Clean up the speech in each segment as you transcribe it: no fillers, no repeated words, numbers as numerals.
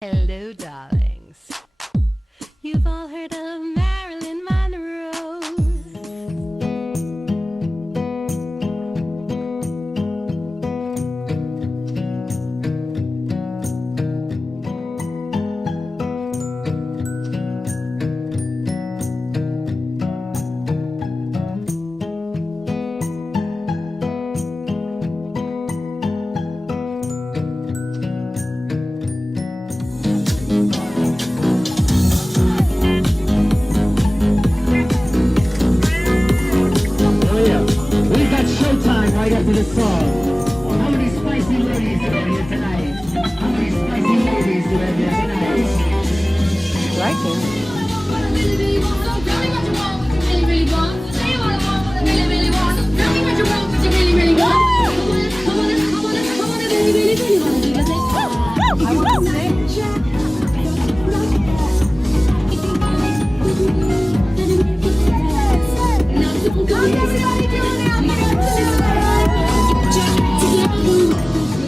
Hello, darlings. You've all heard of Marilyn Monroe. Right after this song. How many spicy ladies do we have here tonight? How many spicy ladies do we have here tonight? Like it. I want to sing.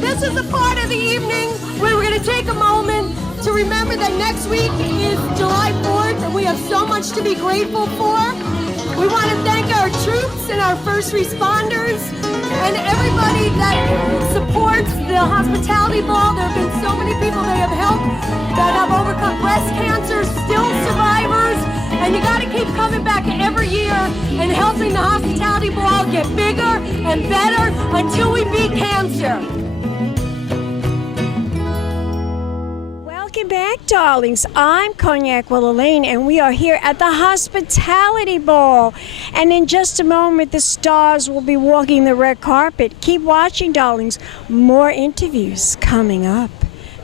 This is the part of the evening where we're going to take a moment to remember that next week is July 4th and we have so much to be grateful for. We want to thank our troops and our first responders and everybody that supports the hospitality ball. There have been so many people that have helped, that have overcome breast cancer, still survivors, and you got to keep coming back every year and helping the hospitality ball get bigger and better until we beat cancer. Welcome back, darlings. I'm Cognac Wellerlane, and we are here at the Hospitality Ball. And in just a moment, the stars will be walking the red carpet. Keep watching, darlings. More interviews coming up.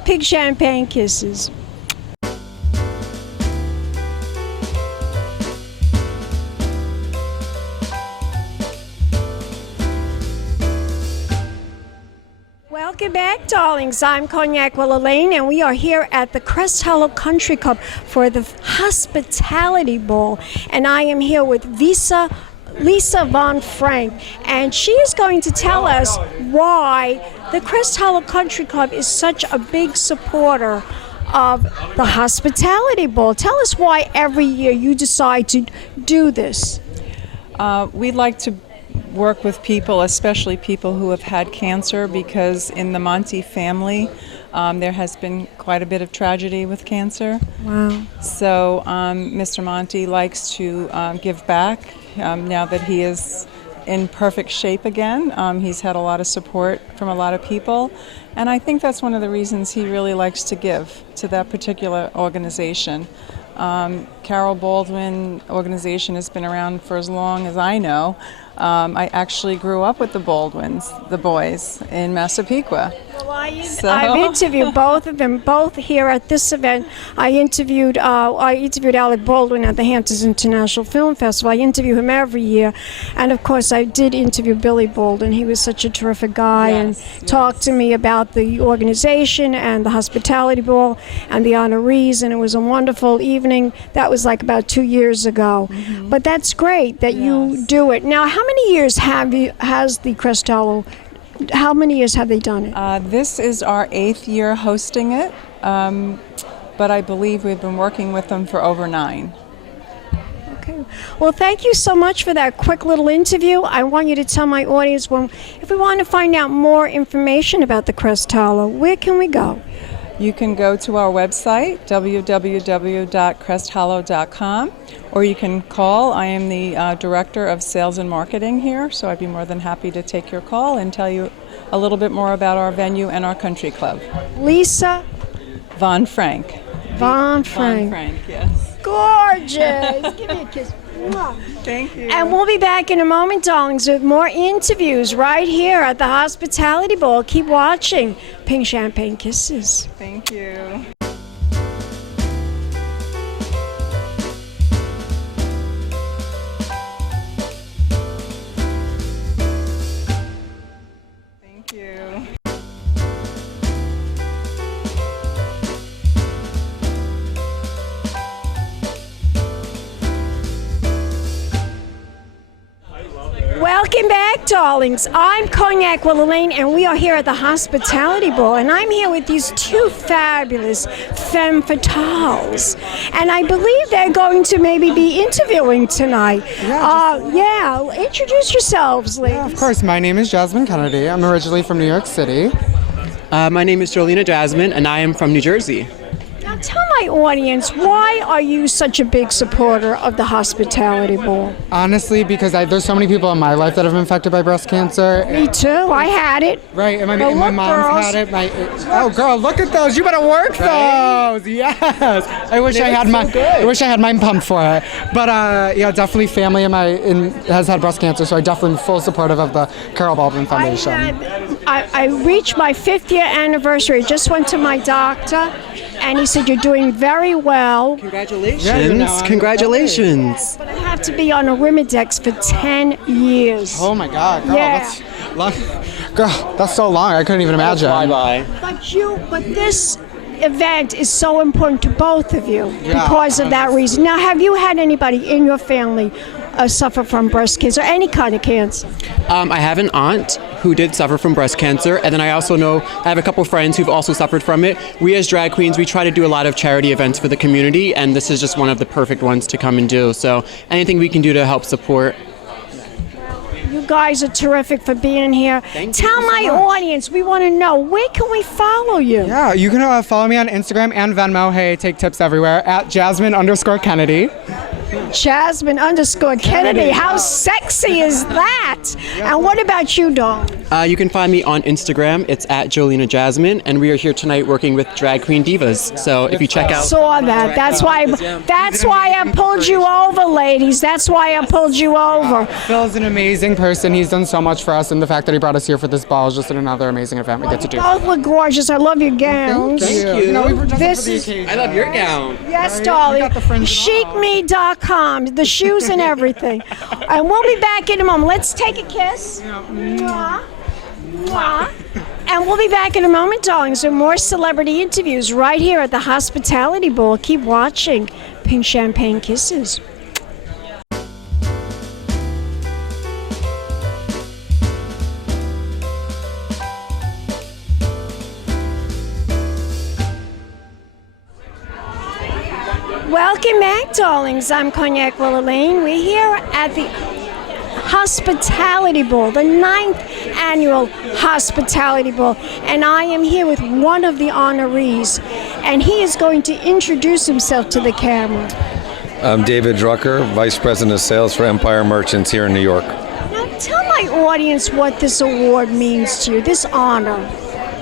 Pink champagne kisses. Welcome back, darlings. I'm Cognac Wellerlane, and we are here at the Crest Country Club for the Hospitality Ball. And I am here with Lisa Von Frank, and she is going to tell us why the Crest Country Club is such a big supporter of the Hospitality Ball. Tell us why every year you decide to do this. We'd like to work with people, especially people who have had cancer, because in the Monty family there has been quite a bit of tragedy with cancer. Wow. So Mr. Monty likes to give back now that he is in perfect shape again. He's had a lot of support from a lot of people, and I think that's one of the reasons he really likes to give to that particular organization. Carol Baldwin organization has been around for as long as I know. I actually grew up with the Baldwins, the boys, in Massapequa. Well, I've interviewed both of them, both here at this event. I interviewed Alec Baldwin at the Hamptons International Film Festival. I interview him every year. And, of course, I did interview Billy Baldwin. He was such a terrific guy and talked to me about the organization and the hospitality ball and the honorees, and it was a wonderful evening. That was like about 2 years ago. Mm-hmm. But that's great that you do it. Now, how many years has the Crest how many years have they done it? This is our 8th year hosting it, but I believe we've been working with them for over 9. Okay. Well, thank you so much for that quick little interview. I want you to tell my audience, if we want to find out more information about the Crest Hollow, where can we go? You can go to our website, www.cresthollow.com, or you can call. I am the Director of Sales and Marketing here, so I'd be more than happy to take your call and tell you a little bit more about our venue and our country club. Lisa Von Frank. Von Frank. Von Frank, yes. Gorgeous. Give me a kiss. Thank you. And we'll be back in a moment, darlings, with more interviews right here at the Hospitality Ball. Keep watching. Pink champagne kisses. Thank you. Thank you. Welcome back, darlings. I'm Cognac Wellerlane, and we are here at the Hospitality Ball, and I'm here with these two fabulous femme fatales, and I believe they're going to maybe be interviewing tonight. Yeah, introduce yourselves, ladies. Yeah, of course. My name is Jasmine Kennedie. I'm originally from New York City. My name is Jolena Jasmine, and I am from New Jersey. Now tell my audience, why are you such a big supporter of the Hospitality Ball? Honestly, because there's so many people in my life that have been affected by breast cancer. Me too. I had it. Right, and my But look, mom's girls. had it. Oh, girl, look at those! You better work those. Yes. I wish I had I wish I had mine pumped for it. But yeah, definitely family has had breast cancer, so I definitely am full supportive of the Carol Baldwin Foundation. I reached my 5th year anniversary. Just went to my doctor, and he said, you're doing very well. Congratulations. Congratulations. But I have to be on a Arimidex for 10 years. Oh my God, girl, Yeah. that's long. Girl, that's so long. I couldn't even imagine. Bye-bye. But this event is so important to both of you Yeah, because of that reason. Now, have you had anybody in your family suffer from breast cancer, any kind of cancer? I have an aunt who did suffer from breast cancer, and then I also know I have a couple friends who've also suffered from it. We as drag queens, we try to do a lot of charity events for the community, and this is just one of the perfect ones to come and do. So anything we can do to help support. You guys are terrific for being here. Tell my audience, we want to know, where can we follow you? Yeah, you can follow me on Instagram and Venmo. Hey, I take tips everywhere at Jasmine_Kennedie. Jasmine_Kennedy. How sexy is that? And what about you, Dawn? You can find me on Instagram. It's at Jolena Jasmine, and we are here tonight working with Drag Queen Divas. So if you check out... Saw that. That's why I pulled you over, ladies. That's why I pulled you over. Phil's an amazing person. He's done so much for us, and the fact that he brought us here for this ball is just another amazing event we get to do. Both look gorgeous. I love your gowns. Thank you. We were just This for the is- occasion. I love your gown. Yes, Right? darling. You got the fringe and all. Chicme.com, the shoes and everything. And we'll be back in a moment. Let's take a kiss. Mwah. Mwah. And we'll be back in a moment, darlings, with more celebrity interviews right here at the Hospitality Ball. Keep watching Pink Champagne Kisses. Welcome back, darlings. I'm Cognac Wellerlane. We're here at the Hospitality Ball, the 9th annual Hospitality Ball, and I am here with one of the honorees, and he is going to introduce himself to the camera. I'm David Drucker, Vice President of Sales for Empire Merchants here in New York. Now, tell my audience what this award means to you, this honor.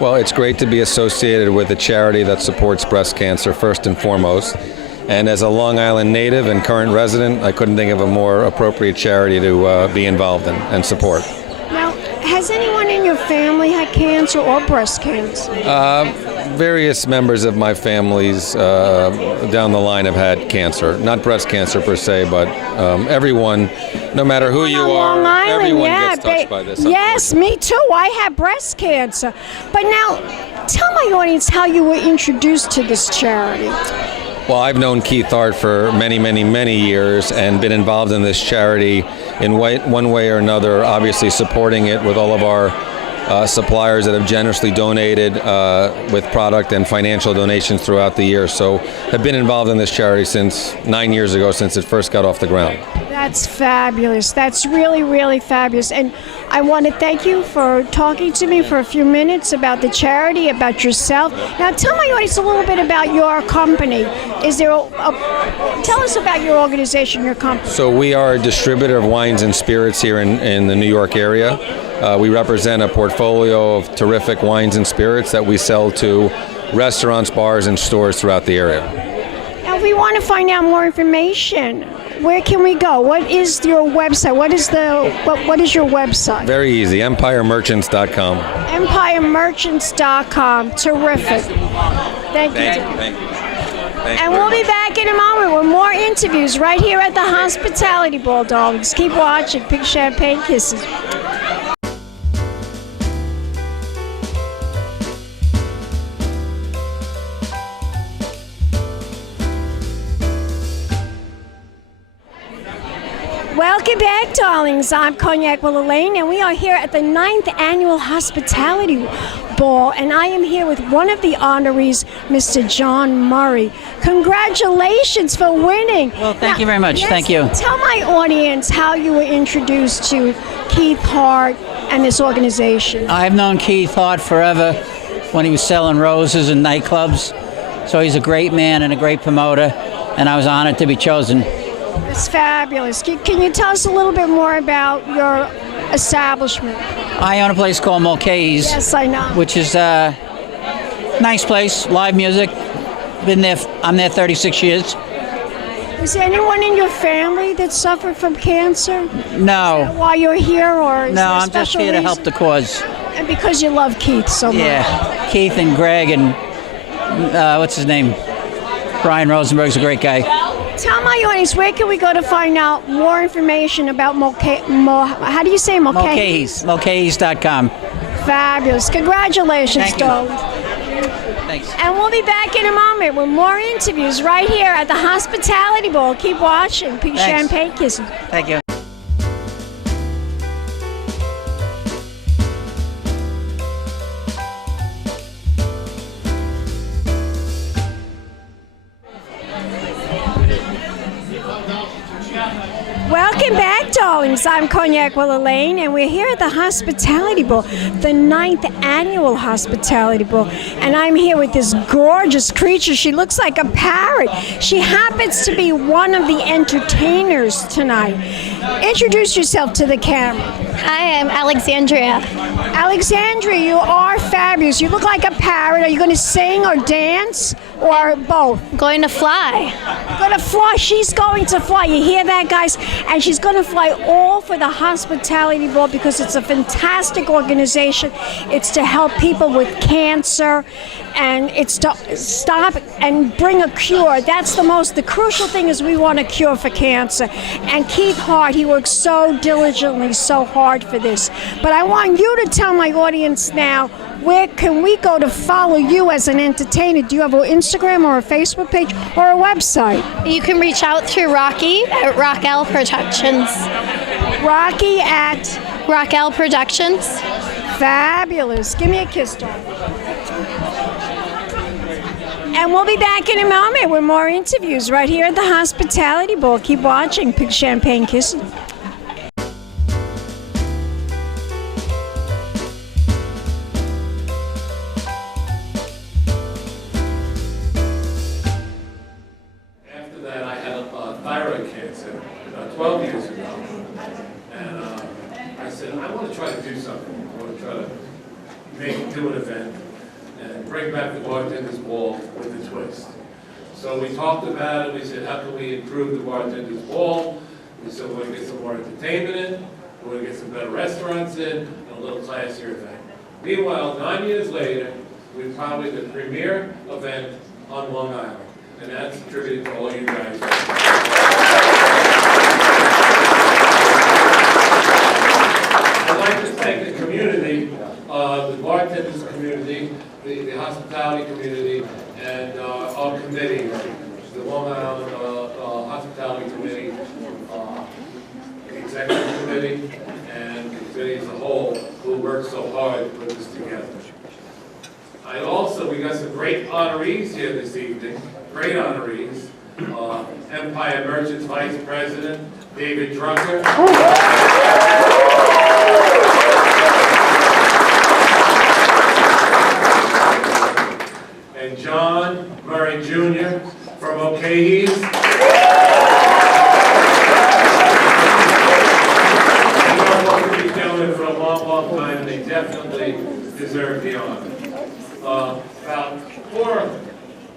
Well, it's great to be associated with a charity that supports breast cancer first and foremost. And as a Long Island native and current resident, I couldn't think of a more appropriate charity to be involved in and support. Now, has anyone in your family had cancer or breast cancer? Various members of my families down the line have had cancer. Not breast cancer per se, but everyone, no matter who you On are, Long Island, everyone yeah, gets touched by this. Yes, me too. I had breast cancer. But now, tell my audience how you were introduced to this charity. Well, I've known Keith Hart for many, many, many years and been involved in this charity in one way or another, obviously supporting it with all of our suppliers that have generously donated with product and financial donations throughout the year. So have been involved in this charity since 9 years ago, since it first got off the ground. That's fabulous. That's really, really fabulous. And I want to thank you for talking to me for a few minutes about the charity, about yourself. Now, tell my audience a little bit about your company. Is there tell us about your organization, your company. So we are a distributor of wines and spirits here in the New York area. We represent a portfolio of terrific wines and spirits that we sell to restaurants, bars, and stores throughout the area. Now, we want to find out more information. Where can we go? What is your website? What is your website? Very easy, empiremerchants.com. EmpireMerchants.com. Terrific. Thank you. Thank you. And we'll be back in a moment with more interviews right here at the Hospitality Ball, darlings. Keep watching Pink Champagne Kisses. Welcome back, darlings. I'm Cognac Wellerlane, and we are here at the 9th Annual Hospitality Ball, and I am here with one of the honorees, Mr. John Murray. Congratulations for winning. Well, thank you very much. Thank you. Tell my audience how you were introduced to Keith Hart and this organization. I've known Keith Hart forever when he was selling roses in nightclubs, so he's a great man and a great promoter, and I was honored to be chosen. It's fabulous. Can you tell us a little bit more about your establishment? I own a place called Mulcahy's. Yes, I know. Which is a nice place, live music. Been there. I'm there 36 years. Is there anyone in your family that suffered from cancer? No. While you're here, or is No, there a I'm just special here to reason? help the cause. And because you love Keith so much. Yeah, Keith and Greg and what's his name? Brian Rosenberg's a great guy. Tell my audience, where can we go to find out more information about how do you say Mulcahy? Mulcahy's. Mulcahy's.com. Fabulous. Congratulations, Thank you. darling. Thanks. And we'll be back in a moment with more interviews right here at the Hospitality Bowl. Keep watching. Pink Thanks. champagne kissing. Thank you. Welcome back, darlings. I'm Cognac Wellerlane, and we're here at the Hospitality Bowl, the 9th Annual Hospitality Bowl. And I'm here with this gorgeous creature. She looks like a parrot. She happens to be one of the entertainers tonight. Introduce yourself to the camera. Hi, I'm Alexandria. Alexandria, you are fabulous. You look like a parrot. Are you going to sing or dance or both? Going to fly. Going to fly. She's going to fly. You hear that, guys? And she's going to fly all for the Hospitality Bowl because it's a fantastic organization. It's to help people with cancer, and it's to stop and bring a cure. That's the crucial thing is we want a cure for cancer. And Keith Hart, he works so diligently, so hard for this. But I want you to tell my audience now, where can we go to follow you as an entertainer? Do you have an Instagram or a Facebook page or a website? You can reach out through Rocky at Raquel Productions. Rocky at Raquel Productions. Fabulous. Give me a kiss, darling. And we'll be back in a moment with more interviews right here at the Hospitality Bowl. Keep watching. Pink champagne kissing. After that, I had thyroid cancer about 12 years ago. And I said, I want to try to do something. I want to try to do an event and bring back the bartender's ball with a twist. So we talked about it. We said, how can we improve the bartender's ball? We said, we're going to get some more entertainment in. We're going to get some better restaurants in, and a little classier event. Meanwhile, 9 years later, we're probably the premier event on Long Island. And that's attributed to all you guys. I'd like to thank the community, the bartenders community, the hospitality community, and our committee, the Long Island Hospitality Committee, the Executive Committee, and the committee as a whole, who worked so hard to put this together. We got some great honorees here this evening, great honorees. Empire Merchants Vice President, David Drucker. And John Murray Jr. from Mulcahy's. They've been working with these gentlemen for a long, long time, and they definitely deserve the honor. About 4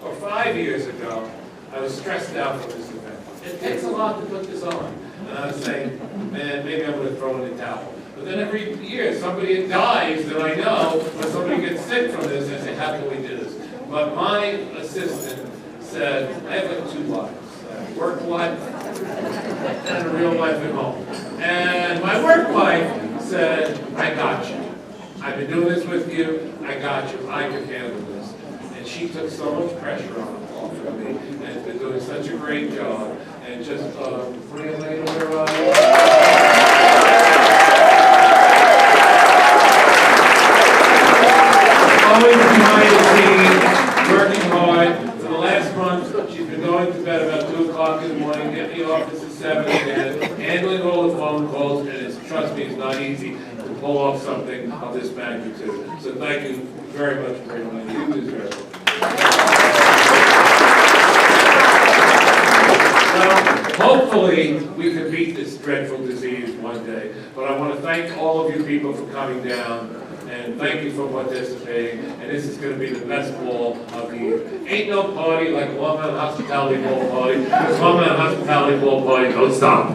or 5 years ago, I was stressed out for this event. It takes a lot to put this on. And I was saying, man, maybe I'm going to throw in the towel. But then every year, somebody dies that I know, or somebody gets sick from this, and I say, how can we do this? But my assistant said, I have like 2 lives. Work life and a real life at home. And my work wife said, I got you. I've been doing this with you. I got you. I can handle this. And she she took so much pressure off of me and has been doing such a great job. And just bring it later. Always behind the scenes, working hard. For the last month, she's been going to bed about 2 o'clock in the morning, getting the office at 7 again, handling all the phone calls, and trust me, it's not easy to pull off something of this magnitude. So thank you very much for bringing me. You deserve it. Hopefully, we can beat this dreadful disease one day. But I want to thank all of you people for coming down, and thank you for participating. And this is going to be the best ball of the year. Ain't no party like a one-man hospitality ball party. This one-man hospitality ball party don't stop.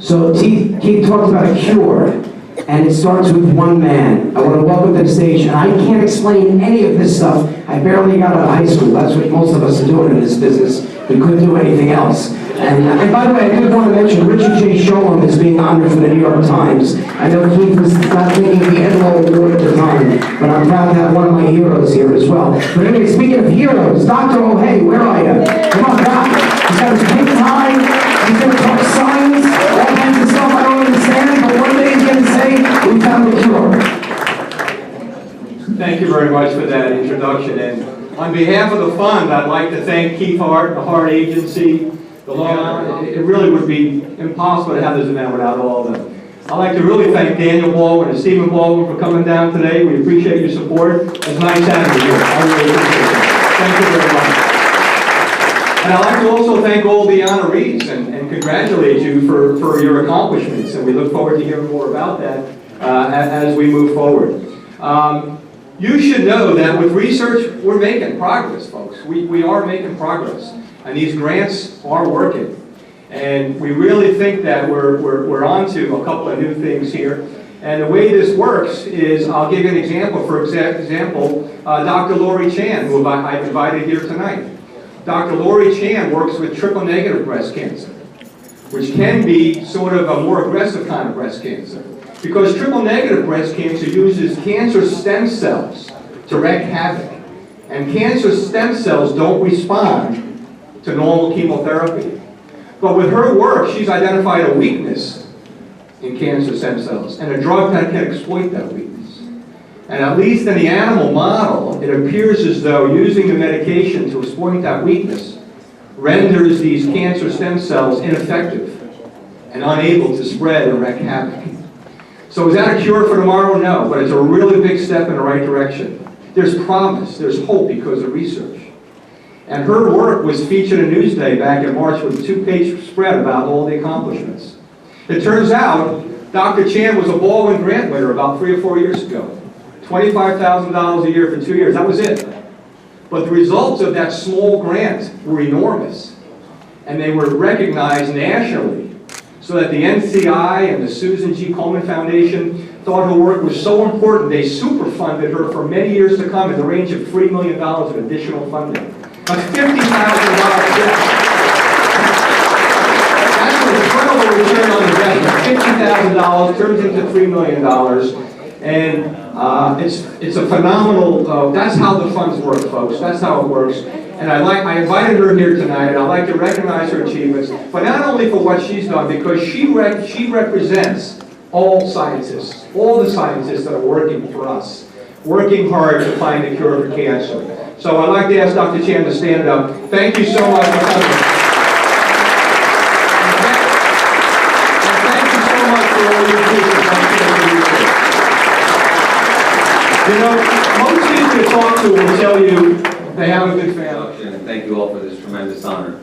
So Keith talked about a cure. And it starts with one man. I want to welcome to the stage, and I can't explain any of this stuff. I barely got out of high school. That's what most of us are doing in this business. We couldn't do anything else. And by the way, I did want to mention Richard J. Sholem is being honored for the New York Times. I know Keith was not thinking of the Edward Award at the time, but I'm proud to have one of my heroes here as well. But anyway, speaking of heroes, Dr. O'Hay, where are you? Come on, Doc. He's got his pink tie. He's going to talk science, all kinds of stuff I don't understand, but one day he's going to say, we found the cure. Thank you very much for that introduction. And on behalf of the fund, I'd like to thank Keith Hart, the Hart Agency, the law. It really would be impossible to have this event without all of them. I'd like to really thank Daniel Baldwin and Stephen Baldwin for coming down today. We appreciate your support. It's nice having you here. I really appreciate it. Thank you very much. And I'd like to also thank all the honorees and congratulate you for your accomplishments. And we look forward to hearing more about that as we move forward. You should know that with research, we're making progress, folks. We are making progress. And these grants are working. And we really think that we're onto a couple of new things here. And the way this works is, I'll give you an example. For example, Dr. Lori Chan, who I've invited here tonight. Dr. Lori Chan works with triple-negative breast cancer, which can be sort of a more aggressive kind of breast cancer. Because triple-negative breast cancer uses cancer stem cells to wreak havoc. And cancer stem cells don't respond to normal chemotherapy. But with her work, she's identified a weakness in cancer stem cells, and a drug that can exploit that weakness. And at least in the animal model, it appears as though using the medication to exploit that weakness renders these cancer stem cells ineffective and unable to spread and wreak havoc. So is that a cure for tomorrow? No, but it's a really big step in the right direction. There's promise, there's hope because of research. And her work was featured in Newsday back in March with a 2-page spread about all the accomplishments. It turns out Dr. Chan was a Baldwin grant winner about 3 or 4 years ago. $25,000 a year for 2 years, that was it. But the results of that small grant were enormous. And they were recognized nationally. So that the NCI and the Susan G. Komen Foundation thought her work was so important, they superfunded her for many years to come in the range of $3 million of additional funding. That's $50,000. That's an incredible return on investment. $50,000 turns into $3 million. And it's a phenomenal, that's how the funds work, folks. That's how it works. And I invited her here tonight, and I'd like to recognize her achievements, but not only for what she's done, because she represents all scientists, all the scientists that are working for us, working hard to find a cure for cancer. So I'd like to ask Dr. Chan to stand up. Thank you so much for coming. And thank you so much for all your research. You know, most people you talk to will tell you they have a good family. And thank you all for this tremendous honor.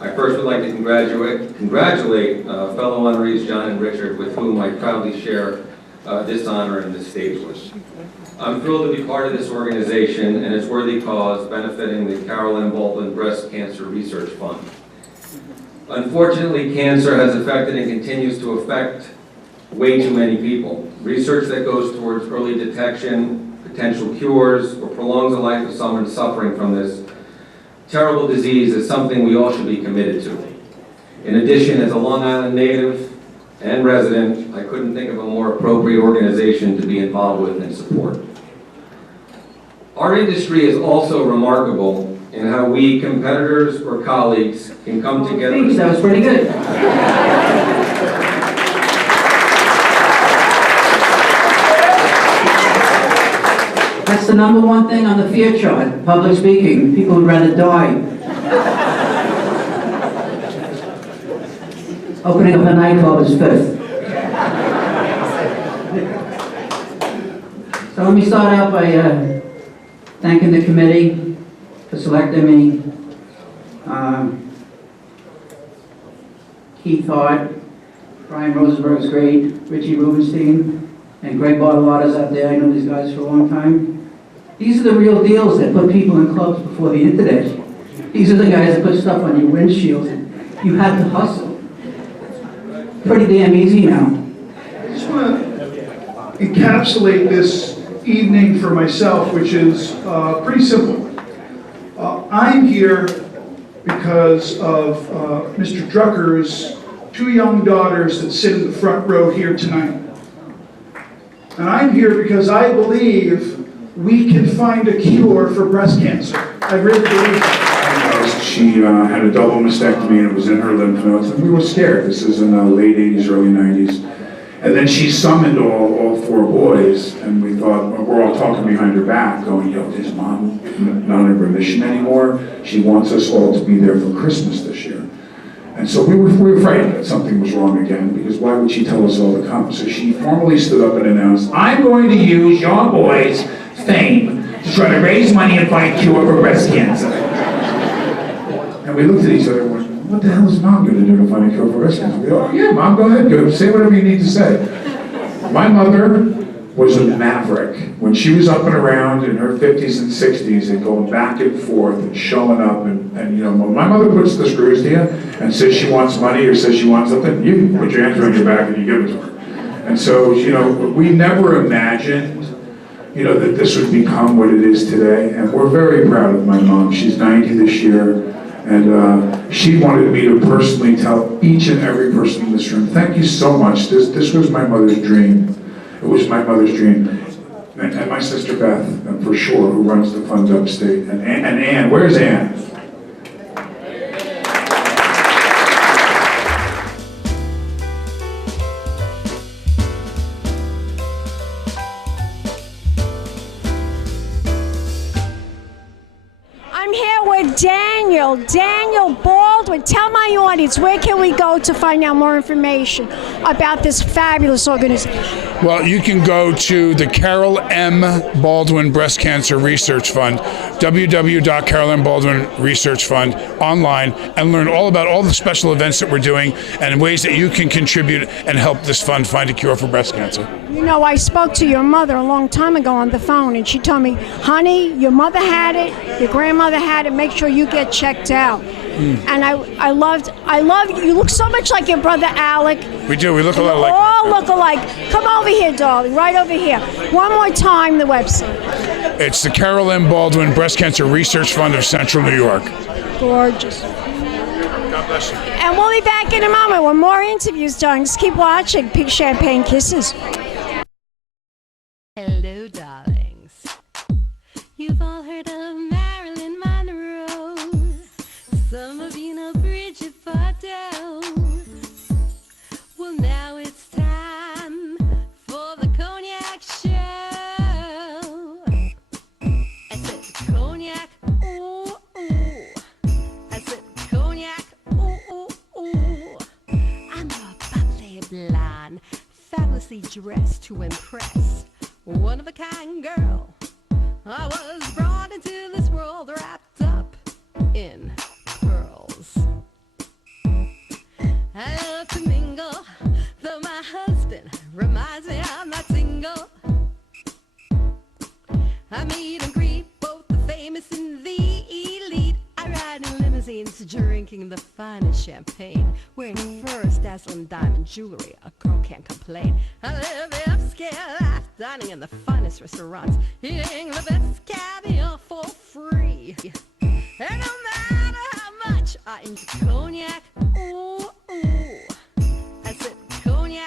I first would like to congratulate fellow honorees John and Richard, with whom I proudly share this honor and this stage with. I'm thrilled to be part of this organization and its worthy cause benefiting the Carol M. Baldwin Breast Cancer Research Fund. Unfortunately, cancer has affected and continues to affect way too many people. Research that goes towards early detection, potential cures, or prolongs the life of someone suffering from this terrible disease is something we all should be committed to. In addition, as a Long Island native and resident, I couldn't think of a more appropriate organization to be involved with and support. Our industry is also remarkable in how we, competitors or colleagues, can come together. That was pretty good. That's the number one thing on the fear chart, public speaking. People would rather die. Opening up a nightclub is fifth. So let me start out by thanking the committee for selecting me. Keith Hart, Brian Rosenberg's great, Richie Rubenstein, and Greg Bartolotta's out there. I know these guys for a long time. These are the real deals that put people in clubs before the internet. These are the guys that put stuff on your windshield. You had to hustle. Pretty damn easy now. I just want to encapsulate this evening for myself, which is pretty simple. I'm here because of Mr. Drucker's two young daughters that sit in the front row here tonight. And I'm here because I believe we can find a cure for breast cancer. I really believe that. She had a double mastectomy and it was in her lymph nodes, and we were scared. This is in the late 80s, early 90s. And then she summoned all four boys, and we thought, well, we're all talking behind her back, going, yo, is Mom not in remission anymore? She wants us all to be there for Christmas this year. And so we were afraid that something was wrong again, because why would she tell us all to come? So she formally stood up and announced, I'm going to use your boys' fame to try to raise money and find a cure for breast cancer. And we looked at each other and went, what the hell is Mom going to do to find a cure for breast cancer? We go, oh, yeah, Mom, go ahead, go say whatever you need to say. My mother was a maverick. When she was up and around in her 50s and 60s and going back and forth and showing up and you know, when my mother puts the screws to you and says she wants money or says she wants something, you put your hands around your back and you give it to her. And so, you know, we never imagined, you know, that this would become what it is today. And we're very proud of my mom. She's 90 this year. And she wanted me to personally tell each and every person in this room, thank you so much. This was my mother's dream. It was my mother's dream. And my sister Beth, for sure, who runs the funds upstate. And Ann, where's Ann? Daniel Baldwin. Tell my audience, where can we go to find out more information about this fabulous organization? Well, you can go to the Carol M. Baldwin Breast Cancer Research Fund, www.Carol M. Baldwin Research Fund, online, and learn all about all the special events that we're doing and ways that you can contribute and help this fund find a cure for breast cancer. You know, I spoke to your mother a long time ago on the phone, and she told me, honey, your mother had it, your grandmother had it, make sure you get checked out. And I love you. Look so much like your brother Alec. We do. We look a lot alike. All look alike. Come over here, darling. Right over here. One more time, the website. It's the Carol M. Baldwin Breast Cancer Research Fund of Central New York. Gorgeous. God bless you. And we'll be back in a moment with more interviews, darling. Just keep watching. Pink Champagne Kisses. Hello, darlings. You've all heard of Marilyn Monroe. Some of you know Bridget Bardot. Well, now it's time for the Cognac show. I said Cognac, ooh, ooh. I said Cognac, ooh, ooh, ooh. I'm a bubbly blonde, fabulously dressed to impress. One of a kind girl. I was brought into this world wrapped up in pearls. I love to mingle, though my husband reminds me I'm not single. I meet and greet both the famous and the elite. I ride in limousines, drinking the finest champagne, wearing furs, dazzling diamond jewelry. A girl can't complain. I live the upscale life, dining in the finest restaurants, eating the best caviar for free. And no matter how much I enjoy cognac, ooh, ooh, I said cognac.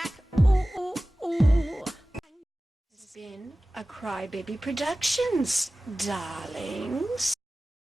Crybaby Productions, darlings.